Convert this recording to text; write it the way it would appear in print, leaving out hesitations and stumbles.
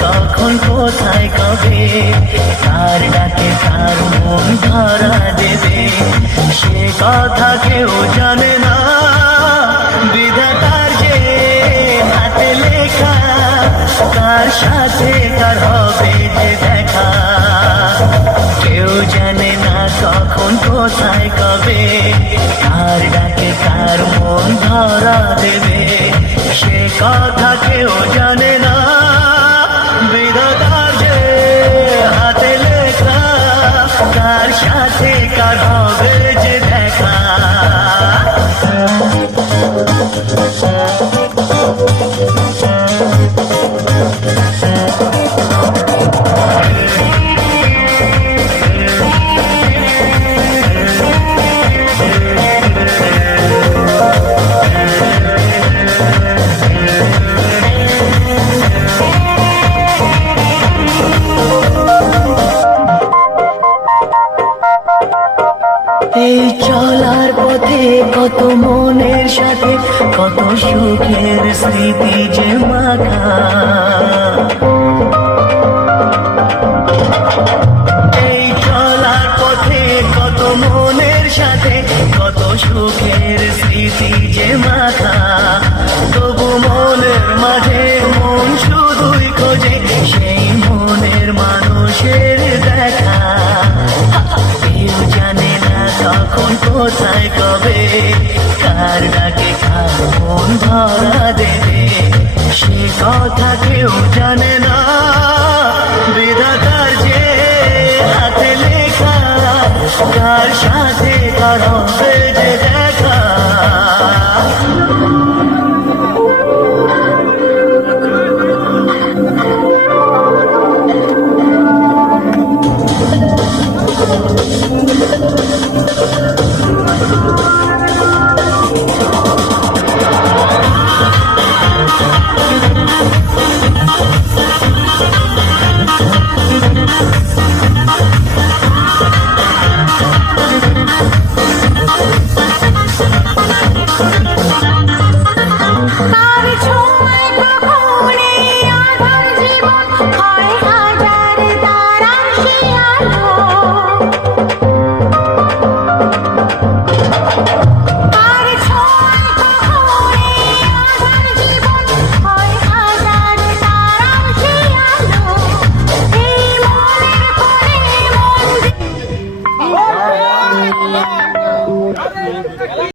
কখন কোথায় কবে কার ডাকে কার মন ধরা দেবে সে কথা কেউ জানে না। বিধাতার যে হাতে লেখা কার সাথে কার হবে যে দেখা কেউ জানে না কখন কোথায় কবে কার ডাকে কার মন ধরা দেবে সে কথা কেউ জানে না। বিধাতার যে হাতে লেখা কার সাথে কার হবে যে দেখা। এই চলার পথে কত মনের সাথে কত সুখের স্মৃতি যে মাখা এই চলার পথে কত মনের সাথে কত সুখের স্মৃতি যে মাখা তবু মনের মাঝে মন শুধুই খোঁজে সেই মনের মানুষের দেখা। কেউ জানে না কখন কোথায় কবে কার ডাকে কার মন ধরা দেবে সে কথা কেউ জানে না। বিধাতার যে হাতে লেখা কার সাথে কার হবে